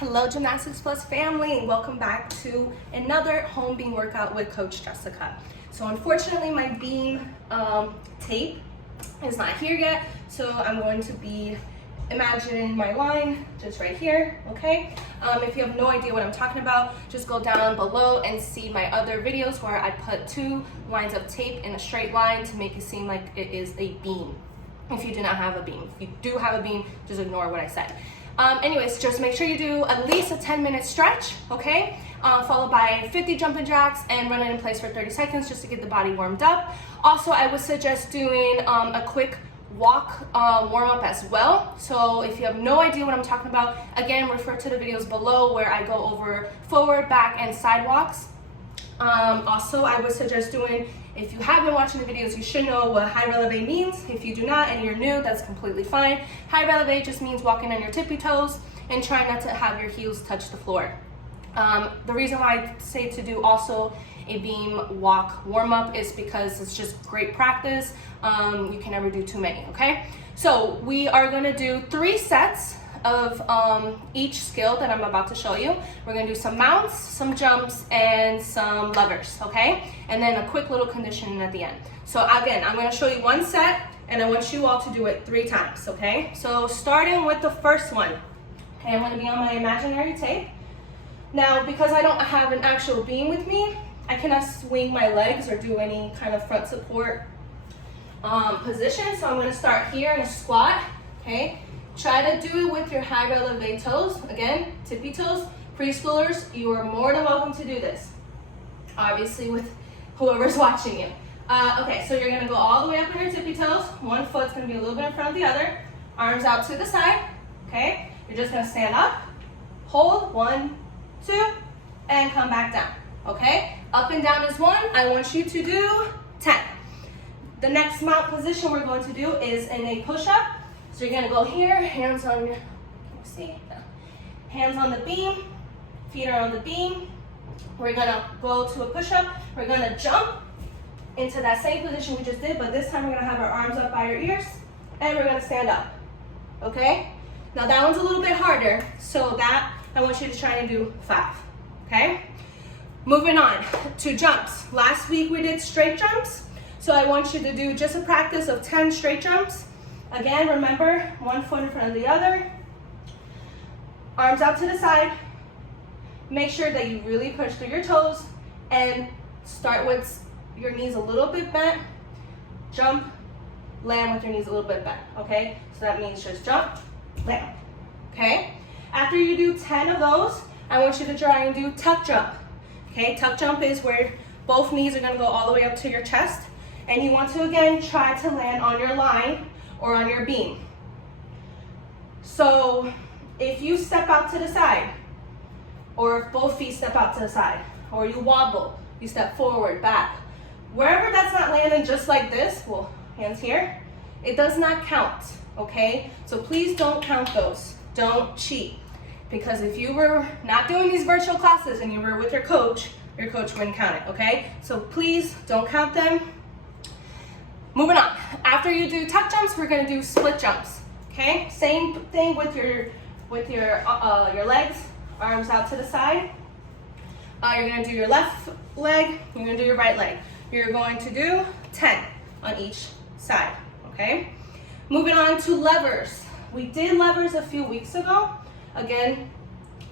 Hello Gymnastics Plus family, welcome back to another home beam workout with Coach Jessica. So unfortunately my beam tape is not here yet, so I'm going to be imagining my line just right here, okay? If you have no idea what I'm talking about, just go down below and see my other videos where I put 2 lines of tape in a straight line to make it seem like it is a beam. If you do not have a beam. If you do have a beam, just ignore what I said. Anyways, just make sure you do at least a 10-minute stretch, okay? Followed by 50 jumping jacks and run it in place for 30 seconds just to get the body warmed up. Also, I would suggest doing a quick walk warm up as well. So if you have no idea what I'm talking about, again, refer to the videos below where I go over forward, back, and side walks. Also, I would suggest doing, if you have been watching the videos, you should know what high releve means. If you do not and you're new, that's completely fine. High releve just means walking on your tippy toes and trying not to have your heels touch the floor. The reason why I say to do also a beam walk warm up is because it's just great practice. You can never do too many, okay? So we are gonna do 3 sets of each skill that I'm about to show you. We're gonna do some mounts, some jumps, and some levers, okay? And then a quick little conditioning at the end. So again, I'm gonna show you 1 set, and I want you all to do it 3 times, okay? So starting with the first one, okay, I'm gonna be on my imaginary tape. Now, because I don't have an actual beam with me, I cannot swing my legs or do any kind of front support position. So I'm gonna start here in a squat, okay? Try to do it with your high releve toes. Again, tippy toes. Preschoolers, you are more than welcome to do this. Obviously with whoever's watching you. Okay, so you're gonna go all the way up on your tippy toes. One foot's gonna be a little bit in front of the other. Arms out to the side, okay? You're just gonna stand up, hold, 1, 2, and come back down, okay? Up and down is 1. I want you to do 10. The next mount position we're going to do is in a push-up. So you're gonna go here, hands on your, hands on the beam, feet are on the beam. We're gonna go to a push-up. We're gonna jump into that same position we just did, but this time we're gonna have our arms up by our ears, and we're gonna stand up, okay? Now that one's a little bit harder, so that I want you to try and do 5, okay? Moving on to jumps. Last week we did straight jumps, so I want you to do just a practice of 10 straight jumps. Again, remember, 1 foot in front of the other. Arms out to the side. Make sure that you really push through your toes and start with your knees a little bit bent. Jump, land with your knees a little bit bent, okay? So that means just jump, land, okay? After you do 10 of those, I want you to try and do tuck jump, okay? Tuck jump is where both knees are gonna go all the way up to your chest, and you want to, again, try to land on your line or on your beam. So if you step out to the side, or if both feet step out to the side, or you wobble, you step forward, back, wherever that's not landing just like this, well, hands here, it does not count, okay? So please don't count those. Don't cheat. Because if you were not doing these virtual classes and you were with your coach wouldn't count it, okay? So please don't count them. Moving on, after you do tuck jumps, we're gonna do split jumps, okay? Same thing with your legs, arms out to the side. You're gonna do your left leg, you're gonna do your right leg. You're going to do 10 on each side, okay? Moving on to levers. We did levers a few weeks ago. Again,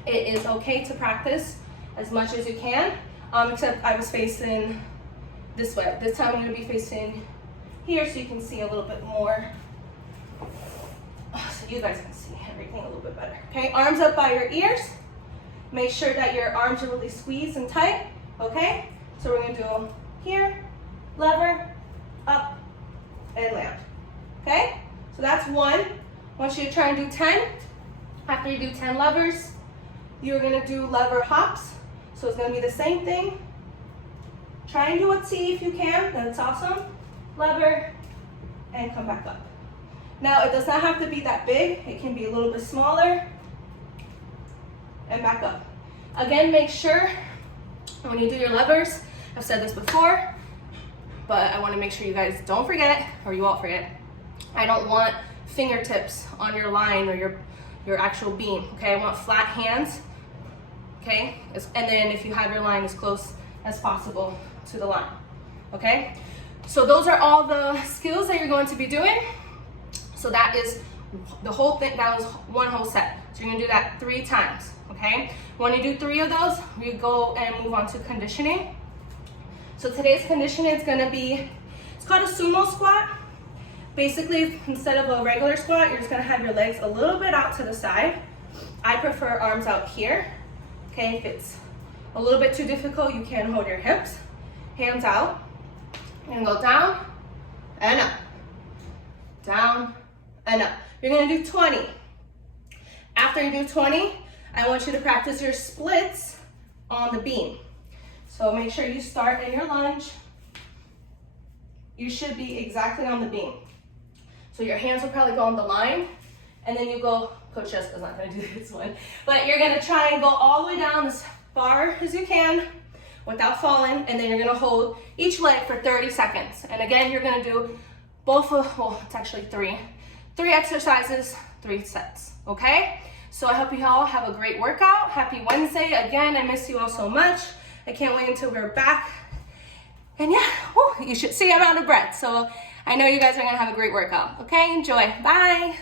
it is okay to practice as much as you can, except I was facing this way. This time I'm gonna be facing here so you can see a little bit more, so you guys can see everything a little bit better. Okay, arms up by your ears. Make sure that your arms are really squeezed and tight, okay? So we're gonna do here, lever, up, and land, okay? So that's 1. I want you to try and do 10. After you do 10 levers, you're gonna do lever hops. So it's gonna be the same thing. Try and do a T if you can, that's awesome. Lever, and come back up. Now, it does not have to be that big. It can be a little bit smaller, and back up. Again, make sure when you do your levers, I've said this before, but I wanna make sure you guys don't forget, or you won't forget, I don't want fingertips on your line or your actual beam, okay? I want flat hands, okay? And then if you have your line as close as possible to the line, okay? So those are all the skills that you're going to be doing. So that is the whole thing, that was one whole set. So you're gonna do that 3 times, okay? When you do 3 of those, we go and move on to conditioning. So today's conditioning is gonna be, it's called a sumo squat. Basically, instead of a regular squat, you're just gonna have your legs a little bit out to the side. I prefer arms out here, okay? If it's a little bit too difficult, you can hold your hips, hands out, and go down and up, down and up. You're gonna do 20. After you do 20, I want you to practice your splits on the beam. So make sure you start in your lunge. You should be exactly on the beam. So your hands will probably go on the line, and then you go, Coach Jessica's not gonna do this one, but you're gonna try and go all the way down as far as you can without falling, and then you're gonna hold each leg for 30 seconds. And again, you're gonna do both of, well, it's actually 3 exercises, 3 sets, okay? So I hope you all have a great workout. Happy Wednesday. Again, I miss you all so much. I can't wait until we're back. And yeah, you should see I'm out of breath. So I know you guys are gonna have a great workout. Okay, enjoy, bye.